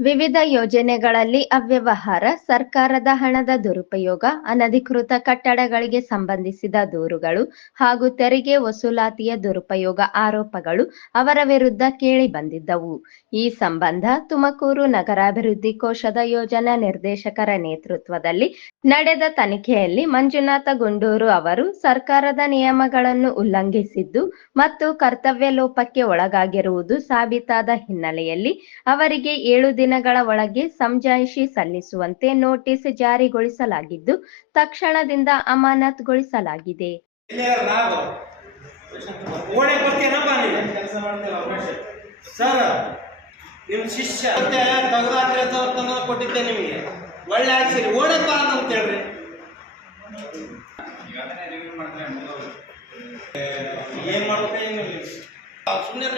ವಿವಿಧ ಯೋಜನೆಗಳಲ್ಲಿ ಅವ್ಯವಹಾರ, ಸರ್ಕಾರದ ಹಣದ ದುರುಪಯೋಗ, ಅನಧಿಕೃತ ಕಟ್ಟಡಗಳಿಗೆ ಸಂಬಂಧಿಸಿದ ದೂರುಗಳು ಹಾಗೂ ತೆರಿಗೆ ವಸೂಲಾತಿಯ ದುರುಪಯೋಗ ಆರೋಪಗಳು ಅವರ ವಿರುದ್ಧ ಕೇಳಿ ಬಂದಿದ್ದವು. ಈ ಸಂಬಂಧ ತುಮಕೂರು ನಗರಾಭಿವೃದ್ಧಿ ಕೋಶದ ಯೋಜನಾ ನಿರ್ದೇಶಕರ ನೇತೃತ್ವದಲ್ಲಿ ನಡೆದ ತನಿಖೆಯಲ್ಲಿ ಮಂಜುನಾಥ ಗುಂಡೂರು ಅವರು ಸರ್ಕಾರದ ನಿಯಮಗಳನ್ನು ಉಲ್ಲಂಘಿಸಿದ್ದು ಮತ್ತು ಕರ್ತವ್ಯ ಲೋಪಕ್ಕೆ ಒಳಗಾಗಿರುವುದು ಸಾಬೀತಾದ ಹಿನ್ನೆಲೆಯಲ್ಲಿ ಅವರಿಗೆ ಏಳು ದಿನಗಳ ಒಳಗೆ ಸಮಜಾಯಿಷಿ ಸಲ್ಲಿಸುವಂತೆ ನೋಟಿಸ್ ಜಾರಿಗೊಳಿಸಲಾಗಿದ್ದು ತಕ್ಷಣದಿಂದ ಅಮಾನತುಗೊಳಿಸಲಾಗಿದೆ. ನಿಮ್ ಶಿಷ್ಯ. ತೆಗೆದಾಕ್ರಿ ಅಂತ ಕೊಟ್ಟಿದ್ದೆ ನಿಮಗೆ. ಒಳ್ಳೆ ಹಾಕ್ಸಿರಿ ಓಣೆ ಅಂತ ಹೇಳ್ರಿ. ಏನ್ ಮಾಡ್ಬೇಕು ಸುಮ್ಮನೆ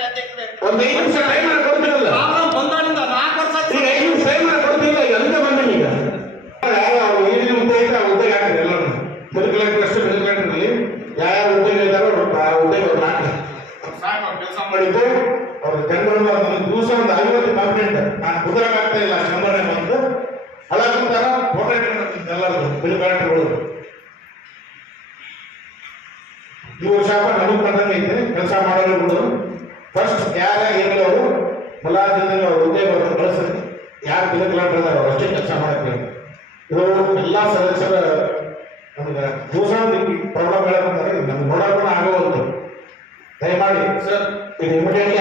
ಕೆಲಸ ಮಾಡಿ ಮಾಡಿದ್ದು, ಅವ್ರ ಜನರನ್ನ ಒಂದು ದಿವಸ ಒಂದು ಐವತ್ತು ಕಂಪ್ಲೇಂಟ್ ನಾನು ಕುದುರಾಗ ಆಗ್ತಾ ಇಲ್ಲ ಸಂಬಳನೆ ಬಂದು ಹಳಾಕುತ್ತಾರ ಫೋಟೋ ಎಲ್ಲರದು ಮಿಡಲ್ ಕಲೆಕ್ಟರ್ಗಳು ಇವು ಶಾಪ ನಮಗೆ ಕಂಡಂಗೆ ಐತೆ, ಕೆಲಸ ಮಾಡೋರು ಬಿಡು ಫಸ್ಟ್ ಯಾರ ಇರಲಿ ಅವರು ಮುಲಾಜಿಂದಲ್ಲಿ ಅವ್ರ ಹುದ್ದೆ ಬರ್ತಾರೆ ಕಳಿಸ್ರಿ. ಯಾರು ಬಿಲ್ ಕಲೆಕ್ಟರ್ ಇದಾರೆ ಅವ್ರು ಅಷ್ಟೇ ಕೆಲಸ ಮಾಡಕ್ಕೆ ಇವರು ಎಲ್ಲ ಸದಸ್ಯರ ನಮ್ಗೆ ದಿವಸ ಪ್ರಾಬ್ಲಮ್ Ele é